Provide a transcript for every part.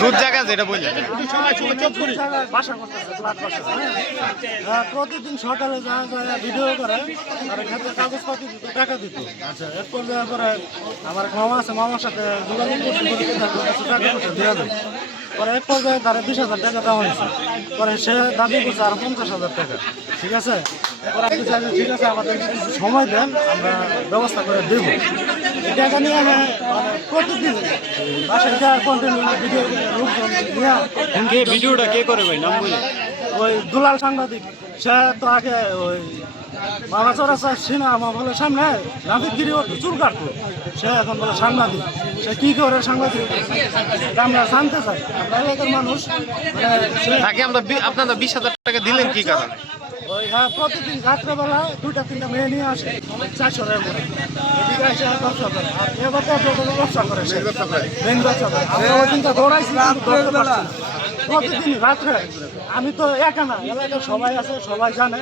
দুধ জায়গা যেটা বললেন প্রতিদিন সকালে যা যা ভিডিও করে আর ক্ষেত্রে কাগজপাতি দিত টাকা দিত। আচ্ছা এরপর যাওয়ার পরে আমার মামা আছে, মামার সাথে যোগাযোগ করতে টাকা পয়সা দেওয়া যায়। পরে এক পর্যায়ে তারা 20,000 টাকা দেওয়া হয়েছে। পরে সে দাবি করছে আর 50,000 টাকা। ঠিক আছে, এরপর আপনি চাইলে ঠিক আছে আমাদের কিছু সময় দেন, আমরা ব্যবস্থা করে দেবো। এই টাকা নিয়ে আমি প্রতিদিন বাসায় কন্টিনিউ ভিডিও লোকজন নিয়ে ভিডিওটা কে করে ভাই নাম বলে? ওই দুলাল সাংবাদিক, সে তো আগে ওই মামা চৌরাস্তা সিনেমা বলে সামনে নাপিতগিরি ওর চুল কাটতো, সে এখন বলে সাংবাদিক। সে কি করে সাংবাদিক আমরা জানতে চাই, আমরা এলাকার মানুষ। তাকে আমরা আপনারা 20,000 টাকা দিলেন কি কারণে? ওই হ্যাঁ, প্রতিদিন রাত্রেবেলা 2-3টা মেয়ে নিয়ে আসে 400 টাকা করে, এদিকে এসে ব্যবসা করে। আর এবার ব্যবসা করে, মেন ব্যবসা করে। আমরা ওই দিনটা দৌড়াইছি ধরতে পারছি না। প্রতিদিন রাত্রে, আমি তো একা না, এলাকার সবাই আছে, সবাই জানে।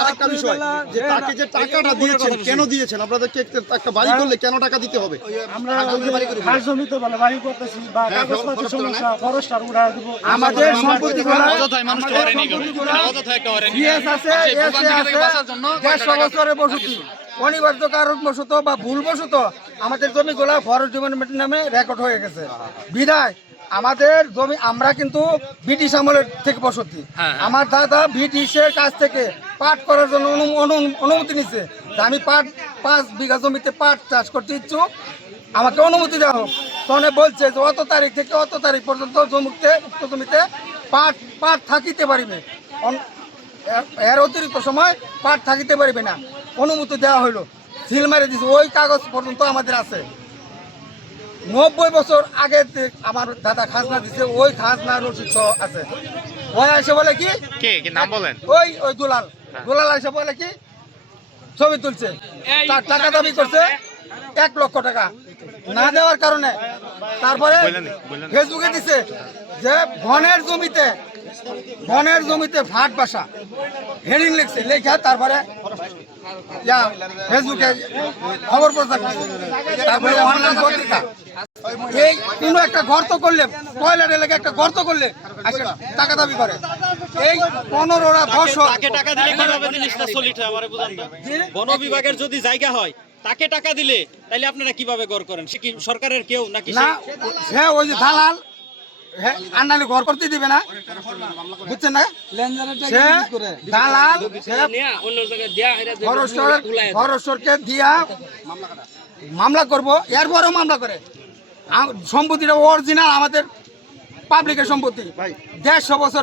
আরেকটা বিষয়, যে তাকে যে টাকাটা দিয়েছেন কেন দিয়েছেন? আপনাদেরকে একটা বাড়ি করলে কেন টাকা দিতে হবে? আমরা খাস জমিতে বলে বাড়ি করতেছি বা কাগজপত্র সমস্যা, ফরেস্টার উড়ায় দিব। আমাদের সম্পত্তি বসতি অনিবার্য কারণবশত বা ভুলবশত আমাদের জমিগুলা ফরেস্ট ডিপার্টমেন্টের নামে রেকর্ড হয়ে গেছে। বিধায় আমাদের জমি, আমরা কিন্তু ব্রিটিশ আমলের থেকে বসতি। আমার দাদা ব্রিটিশের কাছ থেকে পাট করার জন্য অনুমতি নিচ্ছে। আমি 5 বিঘা জমিতে পাট চাষ করতে ইচ্ছুক, আমাকে অনুমতি দেওয়া হোক। তখন বলছে যে অত তারিখ থেকে অত তারিখ পর্যন্ত জমিতে পাট থাকিতে পারিবে, এর অতিরিক্ত সময় পাট থাকিতে পারিবে না। অনুমতি দেওয়া হইলো, সিল মারে দিছে। ওই কাগজ পর্যন্ত আমাদের আছে। 90 বছর আগে আমার দাদা খাজনা দিছে, ওই খাজনা রসিদ আছে। ওই এসে বলে কি নাম বলেন? ওই দুলাল এসে বলে কি ছবি তুলছে, তার টাকা দাবি করছে 1 লক্ষ টাকা না দেওয়ার কারণে। তারপরে ফেসবুকে দিছে যে বনের জমিতে ভাট বাসা, হেডিং লিখছে, লেখা তারপরে ফেসবুকে খবর প্রচার করছে। তারপরে অনলাইন পত্রিকা, এই কোনো একটা গর্ত করলে, টয়লেট এলাকায় একটা গর্ত করলে টাকা দাবি করে। এই 15টা বছর টাকা দিলে কিভাবে জিনিসটা চলিতে আমারে বুঝান তো? বন বিভাগের যদি জায়গা হয় তাকে টাকা দিলে তাহলে আপনারা কিভাবে গড় করেন? সে কি সরকারের কেউ নাকি? না, সে ওই যে দালাল, হ্যাঁ আন্নালে ঘর করতে দিবে না, বুঝছেন না? সে দালাল ফরেস্টরকে দিয়া মামলা করবো, এরপরও মামলা করে। সম্পত্তিটা অরিজিনাল, আমাদের পাবলিকের সম্পত্তি, 150 বছর